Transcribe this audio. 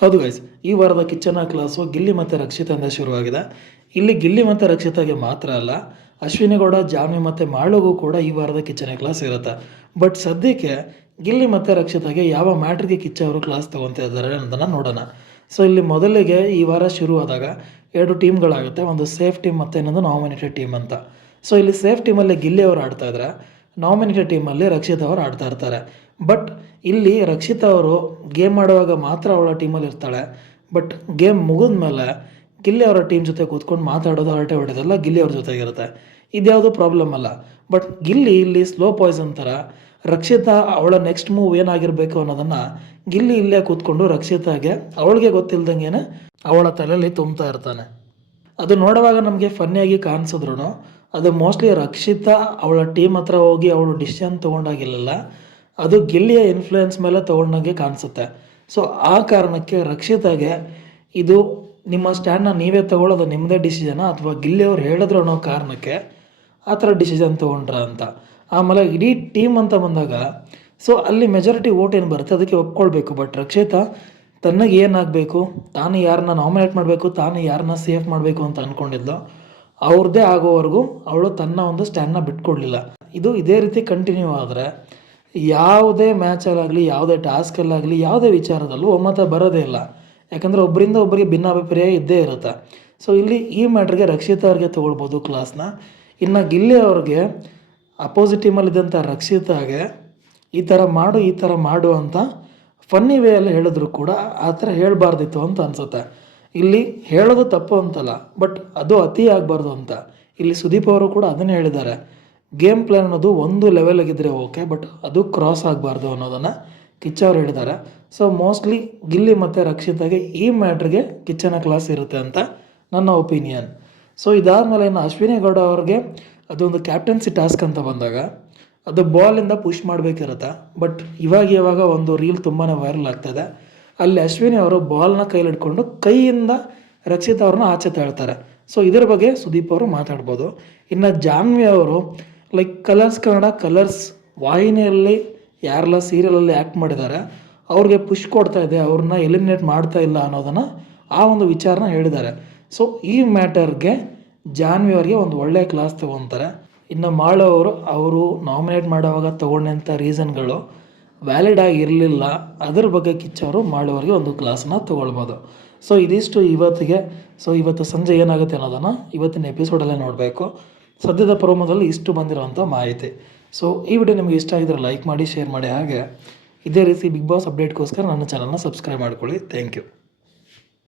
ಹೌದು ಗೈಸ್ ಈ ವಾರದ ಕಿಚ್ಚನ ಕ್ಲಾಸು ಗಿಲ್ಲಿ ಮತ್ತು ರಕ್ಷಿತಂದ ಶುರುವಾಗಿದೆ. ಇಲ್ಲಿ ಗಿಲ್ಲಿ ಮತ್ತು ರಕ್ಷಿತಾಗೆ ಮಾತ್ರ ಅಲ್ಲ ಅಶ್ವಿನಿ ಗೌಡ ಜಾಮಿ ಮತ್ತು ಮಾಳುಗೂ ಕೂಡ ಈ ವಾರದ ಕಿಚ್ಚನ ಕ್ಲಾಸ್ ಇರುತ್ತೆ. ಬಟ್ ಸದ್ಯಕ್ಕೆ ಗಿಲ್ಲಿ ಮತ್ತು ರಕ್ಷಿತಾಗೆ ಯಾವ ಮ್ಯಾಟ್ರಿಗೆ ಕಿಚ್ಚ ಅವರು ಕ್ಲಾಸ್ ತೊಗೊತಾ ಇದ್ದಾರೆ ಅನ್ನೋದನ್ನು ನೋಡೋಣ. ಸೊ ಇಲ್ಲಿ ಮೊದಲಿಗೆ ಈ ವಾರ ಶುರುವಾದಾಗ ಎರಡು ಟೀಮ್ಗಳಾಗುತ್ತೆ ಒಂದು ಸೇಫ್ ಟೀಮ್ ಮತ್ತು ಇನ್ನೊಂದು ನಾಮಿನೇಟೆಡ್ ಟೀಮ್ ಅಂತ. ಸೊ ಇಲ್ಲಿ ಸೇಫ್ ಟೀಮಲ್ಲಿ ಗಿಲ್ಲಿ ಅವರು ಆಡ್ತಾ ಇದ್ದಾರೆ ನಾಮಿನೇಟೆಡ್ ಟೀಮಲ್ಲಿ ರಕ್ಷಿತ್ ಅವರು ಆಡ್ತಾ ಇರ್ತಾರೆ. ಬಟ್ ಇಲ್ಲಿ ರಕ್ಷಿತಾ ಅವರು ಗೇಮ್ ಆಡುವಾಗ ಮಾತ್ರ ಅವಳ ಟೀಮಲ್ಲಿ ಇರ್ತಾಳೆ. ಬಟ್ ಗೇಮ್ ಮುಗಿದ ಮೇಲೆ ಗಿಲ್ಲಿ ಅವರ ಟೀಮ್ ಜೊತೆ ಕೂತ್ಕೊಂಡು ಮಾತಾಡೋದು ಹರಟೆ ಹೊಡೆಯೋದೆಲ್ಲ ಗಿಲ್ಲಿ ಅವ್ರ ಜೊತೆಗಿರುತ್ತೆ. ಇದ್ಯಾವುದು ಪ್ರಾಬ್ಲಮ್ ಅಲ್ಲ. ಬಟ್ ಗಿಲ್ಲಿ ಇಲ್ಲಿ ಸ್ಲೋ ಪಾಯ್ಸನ್ ಥರ ರಕ್ಷಿತಾ ಅವಳ ನೆಕ್ಸ್ಟ್ ಮೂವ್ ಏನಾಗಿರಬೇಕು ಅನ್ನೋದನ್ನು ಗಿಲ್ಲಿ ಇಲ್ಲೇ ಕೂತ್ಕೊಂಡು ರಕ್ಷಿತಾಗೆ ಅವಳಿಗೆ ಗೊತ್ತಿಲ್ದಂಗೆ ಅವಳ ತಲೆಯಲ್ಲಿ ತುಂಬ್ತಾ ಇರ್ತಾನೆ. ಅದು ನೋಡುವಾಗ ನಮಗೆ ಫನ್ನಿಯಾಗಿ ಕಾಣಿಸಿದ್ರು ಅದು ಮೋಸ್ಟ್ಲಿ ರಕ್ಷಿತಾ ಅವಳ ಟೀಮ್ ಹತ್ರ ಹೋಗಿ ಅವಳು ಡಿಸಿಷನ್ ತೊಗೊಂಡಾಗಿಲ್ಲ ಅದು ಗಿಲ್ಲಿಯ ಇನ್ಫ್ಲೂಯೆನ್ಸ್ ಮೇಲೆ ತಗೊಂಡಂಗೆ ಕಾಣಿಸುತ್ತೆ. ಸೊ ಆ ಕಾರಣಕ್ಕೆ ರಕ್ಷಿತಾಗೆ ಇದು ನಿಮ್ಮ ಸ್ಟ್ಯಾಂಡ್ನ ನೀವೇ ತಗೊಳ್ಳೋದು ನಿಮ್ಮದೇ ಡಿಸಿಷನ್ ಅಥವಾ ಗಿಲ್ಲಿಯವ್ರು ಹೇಳಿದ್ರು ಅನ್ನೋ ಕಾರಣಕ್ಕೆ ಆ ಥರ ಡಿಸಿಷನ್ ತೊಗೊಂಡ್ರ ಅಂತ. ಆಮೇಲೆ ಇಡೀ ಟೀಮ್ ಅಂತ ಬಂದಾಗ ಸೊ ಅಲ್ಲಿ ಮೆಜಾರಿಟಿ ಓಟ್ ಏನು ಬರುತ್ತೆ? ಅದಕ್ಕೆ ಒಪ್ಕೊಳ್ಬೇಕು. ಬಟ್ ರಕ್ಷಿತ, ತನ್ನಗೆ ಏನಾಗಬೇಕು? ತಾನು ಯಾರನ್ನ ನಾಮಿನೇಟ್ ಮಾಡಬೇಕು? ತಾನು ಯಾರನ್ನ ಸೇಫ್ ಮಾಡಬೇಕು ಅಂತ ಅಂದ್ಕೊಂಡಿದ್ಲು ಅವ್ರದ್ದೇ ಆಗೋವರೆಗೂ ಅವಳು ತನ್ನ ಒಂದು ಸ್ಟ್ಯಾಂಡನ್ನ ಬಿಟ್ಕೊಡ್ಲಿಲ್ಲ. ಇದು ಇದೇ ರೀತಿ ಕಂಟಿನ್ಯೂ ಆದರೆ ಯಾವುದೇ ಮ್ಯಾಚಲ್ಲಾಗಲಿ ಯಾವುದೇ ಟಾಸ್ಕಲ್ಲಾಗಲಿ ಯಾವುದೇ ವಿಚಾರದಲ್ಲೂ ಒಮ್ಮತ ಬರೋದೇ ಇಲ್ಲ. ಯಾಕಂದರೆ ಒಬ್ಬರಿಂದ ಒಬ್ಬರಿಗೆ ಭಿನ್ನಾಭಿಪ್ರಾಯ ಇದ್ದೇ ಇರುತ್ತೆ. ಸೊ ಇಲ್ಲಿ ಈ ಮ್ಯಾಟ್ರಿಗೆ ರಕ್ಷಿತ ಅವ್ರಿಗೆ ತೊಗೊಳ್ಬೋದು ಕ್ಲಾಸ್ನ ಇನ್ನು ಗಿಲ್ಲಿ ಅವ್ರಿಗೆ ಅಪೋಸಿಟ್ ಟೀಮಲ್ಲಿದ್ದಂಥ ರಕ್ಷಿತಾಗೆ ಈ ಥರ ಮಾಡು, ಈ ಥರ ಮಾಡು ಅಂತ ಫನ್ನಿ ವೇಯಲ್ಲಿ ಹೇಳಿದ್ರು ಕೂಡ ಆ ಥರ ಹೇಳಬಾರ್ದಿತ್ತು ಅಂತ ಅನಿಸುತ್ತೆ. ಇಲ್ಲಿ ಹೇಳೋದು ತಪ್ಪು ಅಂತಲ್ಲ ಬಟ್ ಅದು ಅತಿ ಆಗಬಾರ್ದು ಅಂತ. ಇಲ್ಲಿ ಸುದೀಪ್ ಅವರು ಕೂಡ ಅದನ್ನೇ ಹೇಳಿದ್ದಾರೆ. ಗೇಮ್ ಪ್ಲಾನ್ ಅನ್ನೋದು ಒಂದು ಲೆವೆಲಾಗಿದ್ದರೆ ಓಕೆ ಬಟ್ ಅದು ಕ್ರಾಸ್ ಆಗಬಾರ್ದು ಅನ್ನೋದನ್ನು ಕಿಚ್ಚ ಅವ್ರು ಹೇಳಿದ್ದಾರೆ ಸೊ ಮೋಸ್ಟ್ಲಿ ಗಿಲ್ಲಿ ಮತ್ತು ರಕ್ಷಿತಾಗೆ ಈ ಮ್ಯಾಟ್ರಿಗೆ ಕಿಚ್ಚನ ಕ್ಲಾಸ್ ಇರುತ್ತೆ ಅಂತ ನನ್ನ ಒಪಿನಿಯನ್ ಸೊ ಇದಾದಮೇಲೆ ಇನ್ನು ಅಶ್ವಿನಿ ಗೌಡ ಅವ್ರಿಗೆ ಅದೊಂದು ಕ್ಯಾಪ್ಟನ್ಸಿ ಟಾಸ್ಕ್ ಅಂತ ಬಂದಾಗ ಅದು ಬಾಲಿಂದ ಪುಷ್ ಮಾಡಬೇಕಿರುತ್ತೆ. ಬಟ್ ಇವಾಗ ಇವಾಗ ಒಂದು ರೀಲ್ ತುಂಬಾ ವೈರಲ್ ಆಗ್ತದೆ ಅಲ್ಲಿ ಅಶ್ವಿನಿ ಅವರು ಬಾಲ್ನ ಕೈಲಿ ಹಿಡ್ಕೊಂಡು ಕೈಯಿಂದ ರಕ್ಷಿತ ಅವ್ರನ್ನ ಆಚೆ ತಳ್ತಾರೆ. ಸೊ ಇದ್ರ ಬಗ್ಗೆ ಸುದೀಪ್ ಅವರು ಮಾತಾಡ್ಬೋದು. ಇನ್ನು ಜಾನ್ವಿ ಅವರು ಲೈಕ್ ಕಲರ್ಸ್ ಕನ್ನಡ ಕಲರ್ಸ್ ವಾಹಿನಿಯಲ್ಲಿ ಯಾರೆಲ್ಲ ಸೀರಿಯಲಲ್ಲಿ ಆ್ಯಕ್ಟ್ ಮಾಡಿದ್ದಾರೆ, ಅವ್ರಿಗೆ ಪುಷ್ ಕೊಡ್ತಾ ಇದೆ, ಅವ್ರನ್ನ ಎಲಿಮಿನೇಟ್ ಮಾಡ್ತಾ ಇಲ್ಲ ಅನ್ನೋದನ್ನು ಆ ಒಂದು ವಿಚಾರನ ಹೇಳಿದ್ದಾರೆ. ಸೊ ಈ ಮ್ಯಾಟರ್ಗೆ ಜಾನ್ವಿ ಅವರಿಗೆ ಒಂದು ಒಳ್ಳೆಯ ಕ್ಲಾಸ್ ತೊಗೊತಾರೆ. ಇನ್ನು ಮಾಳವರು ಅವರು ನಾಮಿನೇಟ್ ಮಾಡೋವಾಗ ತೊಗೊಂಡಂಥ ರೀಸನ್ಗಳು ವ್ಯಾಲಿಡ್ ಆಗಿರಲಿಲ್ಲ ಅದ್ರ ಬಗ್ಗೆ ಕಿಚ್ಚವರು ಮಾಳವರಿಗೆ ಒಂದು ಕ್ಲಾಸನ್ನ ತೊಗೊಳ್ಬೋದು. ಸೊ ಇದಿಷ್ಟು ಇವತ್ತಿಗೆ. ಸೊ ಇವತ್ತು ಸಂಜೆ ಏನಾಗುತ್ತೆ ಅನ್ನೋದನ್ನು ಇವತ್ತಿನ ಎಪಿಸೋಡಲ್ಲೇ ನೋಡಬೇಕು. ಸದ್ಯದ ಪ್ರೋಮೋದಲ್ಲಿ ಇಷ್ಟು ಬಂದಿರೋವಂಥ ಮಾಹಿತಿ. ಸೊ ಈ ವಿಡಿಯೋ ನಿಮಗೆ ಇಷ್ಟ ಆಗಿದ್ರೆ ಲೈಕ್ ಮಾಡಿ ಶೇರ್ ಮಾಡಿ. ಹಾಗೆ ಇದೇ ರೀತಿ ಬಿಗ್ ಬಾಸ್ ಅಪ್ಡೇಟ್ಗೋಸ್ಕರ ನನ್ನ ಚಾನಲ್ನ ಸಬ್ಸ್ಕ್ರೈಬ್ ಮಾಡ್ಕೊಳ್ಳಿ. Thank you